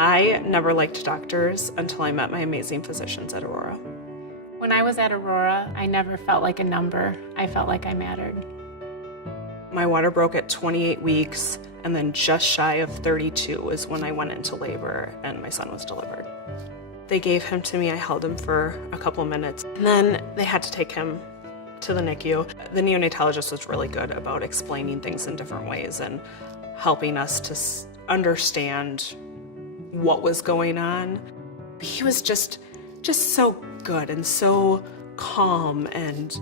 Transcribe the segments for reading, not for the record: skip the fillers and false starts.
I never liked doctors until I met my amazing physicians at Aurora. When I was at Aurora, I never felt like a number. I felt like I mattered. My water broke at 28 weeks, and then just shy of 32 is when I went into labor and my son was delivered. They gave him to me, I held him for a couple minutes, and then they had to take him to the NICU. The neonatologist was really good about explaining things in different ways and helping us to understand what was going on. He was just so good and so calm, and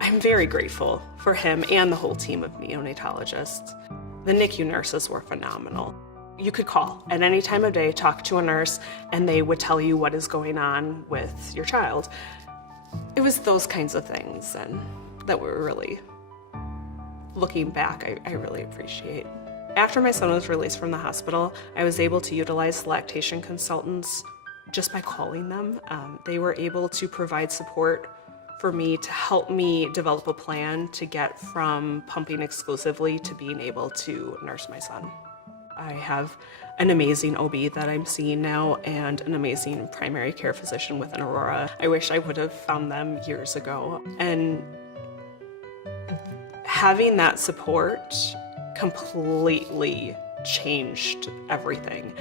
I'm very grateful for him and the whole team of neonatologists. The NICU nurses were phenomenal. You could call at any time of day, talk to a nurse, and they would tell you what is going on with your child. It was those kinds of things and that were really, looking back, I really appreciate. After my son was released from the hospital, I was able to utilize lactation consultants just by calling them. They were able to provide support for me to help me develop a plan to get from pumping exclusively to being able to nurse my son. I have an amazing OB that I'm seeing now and an amazing primary care physician within Aurora. I wish I would have found them years ago. And having that support completely changed everything.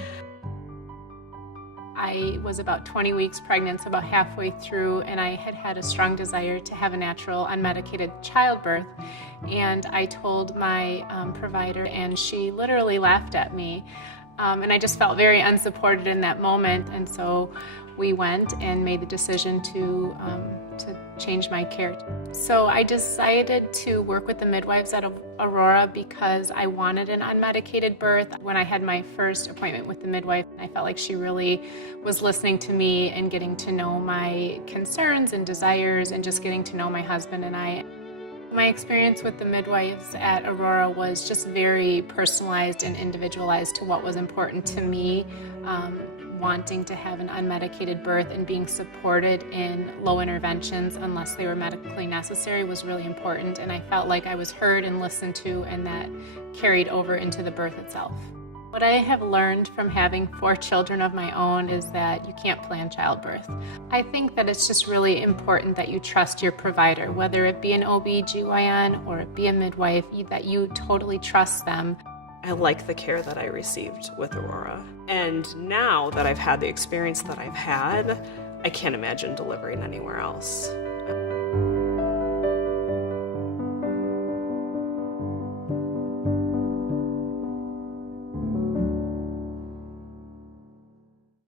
I was about 20 weeks pregnant, so about halfway through, and I had a strong desire to have a natural, unmedicated childbirth. And I told my provider, and she literally laughed at me. And I just felt very unsupported in that moment. And so we went and made the decision to change my care. So I decided to work with the midwives at Aurora because I wanted an unmedicated birth. When I had my first appointment with the midwife, I felt like she really was listening to me and getting to know my concerns and desires and just getting to know my husband and I. My experience with the midwives at Aurora was just very personalized and individualized to what was important to me. Wanting to have an unmedicated birth and being supported in low interventions unless they were medically necessary was really important, and I felt like I was heard and listened to, and that carried over into the birth itself. What I have learned from having 4 children of my own is that you can't plan childbirth. I think that it's just really important that you trust your provider, whether it be an OB/GYN or it be a midwife, that you totally trust them. I like the care that I received with Aurora. And now that I've had the experience that I've had, I can't imagine delivering anywhere else.